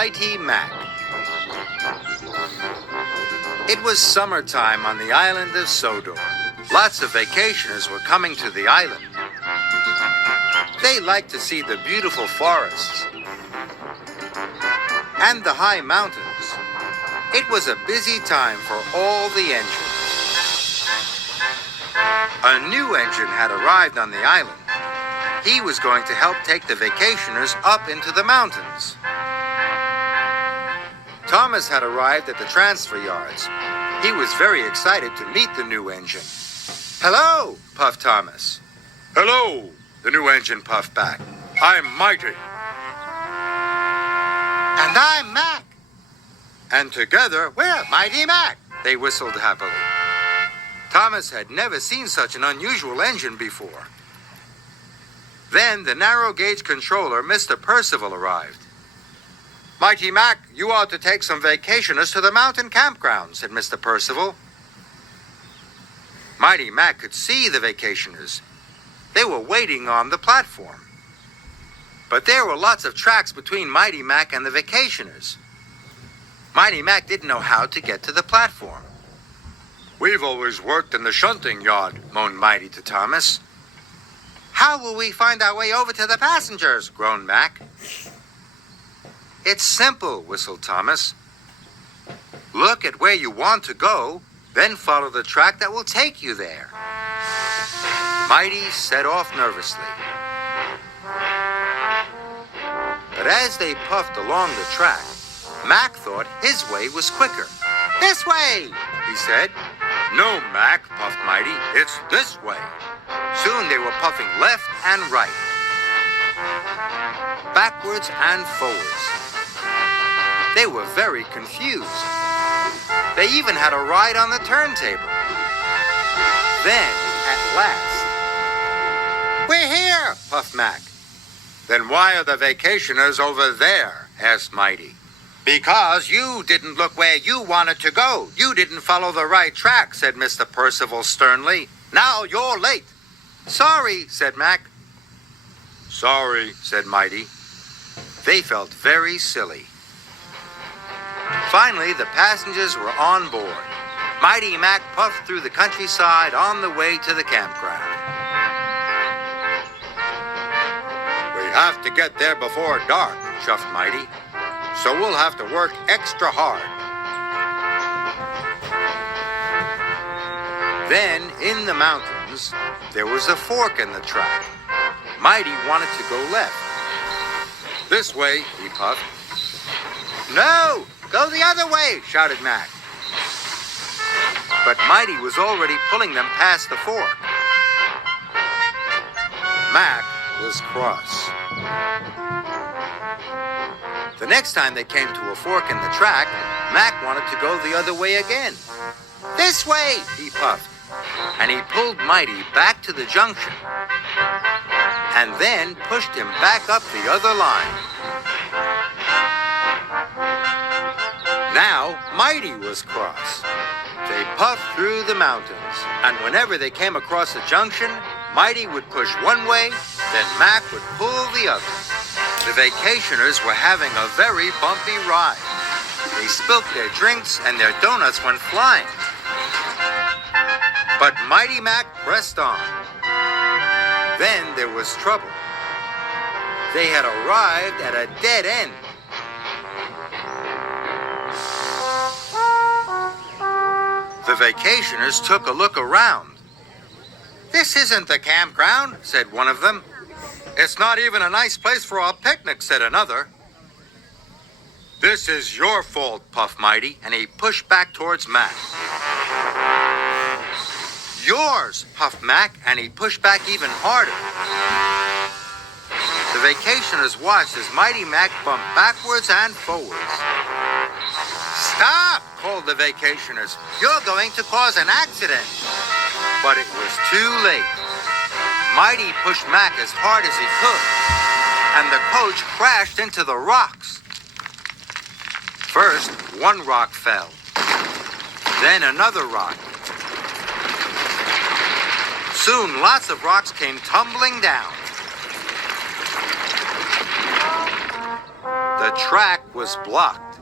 Mighty Mac. It was summertime on the island of Sodor. Lots of vacationers were coming to the island. They liked to see the beautiful forests and the high mountains. It was a busy time for all the engines. A new engine had arrived on the island. He was going to help take the vacationers up into the mountains. Thomas had arrived at the transfer yards. He was very excited to meet the new engine. "Hello," puffed Thomas. "Hello," the new engine puffed back. "I'm Mighty." "And I'm Mac." And together, we're Mighty Mac, they whistled happily. Thomas had never seen such an unusual engine before. Then the narrow gauge controller, Mr. Percival, arrived. "Mighty Mac, you ought to take some vacationers to the mountain campground," said Mr. Percival. Mighty Mac could see the vacationers. They were waiting on the platform. But there were lots of tracks between Mighty Mac and the vacationers. Mighty Mac didn't know how to get to the platform. "We've always worked in the shunting yard," moaned Mighty to Thomas. "How will we find our way over to the passengers?" groaned Mac. "It's simple," whistled Thomas. "Look at where you want to go, then follow the track that will take you there." Mighty set off nervously. But as they puffed along the track, Mac thought his way was quicker. "This way," he said. "No, Mac," puffed Mighty. "It's this way." Soon they were puffing left and right, backwards and forwards. They were very confused. They even had a ride on the turntable. Then, at last, "We're here," puffed Mac. "Then why are the vacationers over there?" asked Mighty. "Because you didn't look where you wanted to go. You didn't follow the right track," said Mr. Percival sternly. "Now you're late." "Sorry," said Mac. "Sorry," said Mighty. They felt very silly. Finally, the passengers were on board. Mighty Mac puffed through the countryside on the way to the campground. "We have to get there before dark," chuffed Mighty. "So we'll have to work extra hard." Then, in the mountains, there was a fork in the track. Mighty wanted to go left. "This way," he puffed. "No! Go the other way!" shouted Mac. But Mighty was already pulling them past the fork. Mac was cross. The next time they came to a fork in the track, Mac wanted to go the other way again. "This way!" he puffed. And he pulled Mighty back to the junction and then pushed him back up the other line. Now, Mighty was cross. They puffed through the mountains, and whenever they came across a junction, Mighty would push one way, then Mac would pull the other. The vacationers were having a very bumpy ride. They spilt their drinks and their donuts went flying. But Mighty Mac pressed on. Then there was trouble. They had arrived at a dead end. The vacationers took a look around. "This isn't the campground," said one of them. "It's not even a nice place for a picnic," said another. "This is your fault," puffed Mighty, and he pushed back towards Mac. "Yours," puffed Mac, and he pushed back even harder. The vacationers watched as Mighty Mac bumped backwards and forwards. "Stop!" called the vacationers. "You're going to cause an accident." But it was too late. Mighty pushed Mac as hard as he could, and the coach crashed into the rocks. First, one rock fell. Then another rock. Soon, lots of rocks came tumbling down. the track was blocked,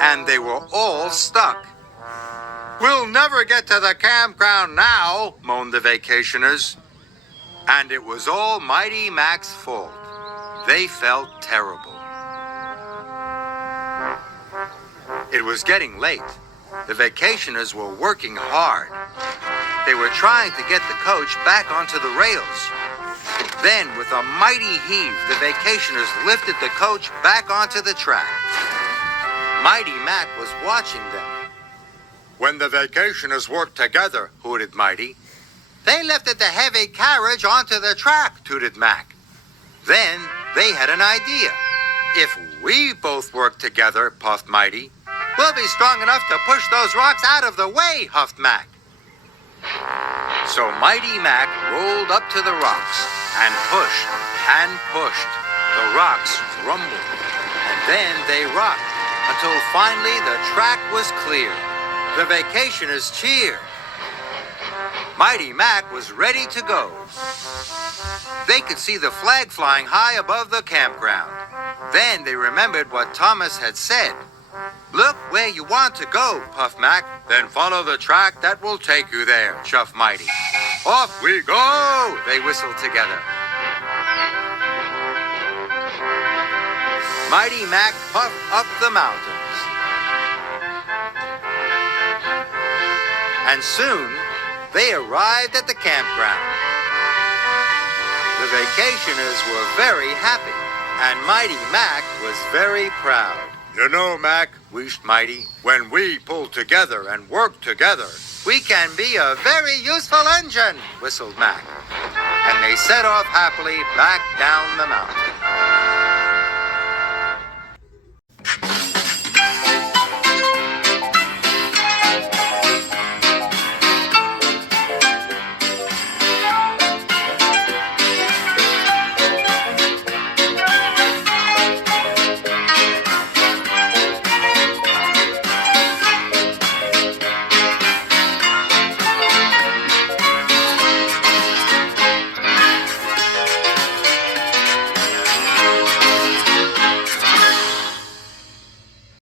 and they were all stuck. "We'll never get to the campground now," moaned the vacationers. And it was all Mighty Mac's fault. They felt terrible. It was getting late. The vacationers were working hard. They were trying to get the coach back onto the rails. Then, with a mighty heave, the vacationers lifted the coach back onto the track. Mighty Mac was watching them. When the vacationers worked together, hooted Mighty. "They lifted the heavy carriage onto the track," tooted Mac. Then they had an idea. "If we both work together," puffed Mighty, "we'll be strong enough to push those rocks out of the way," huffed Mac. So Mighty Mac rolled up to the rocks and pushed and pushed. The rocks rumbled, and then they rocked until finally the track was clear. The vacationers cheered. Mighty Mac was ready to go. They could see the flag flying high above the campground. Then they remembered what Thomas had said. "Look where you want to go," puffed Mac. "Then follow the track that will take you there," chuffed Mighty. "Off we go," they whistled together. Mighty Mac puffed up the mountains. And soon, they arrived at the campground. The vacationers were very happy, and Mighty Mac was very proud. "You know, Mac," wheezed Mighty, "when we pull together and work together, we can be a very useful engine," whistled Mac. And they set off happily back down the mountain.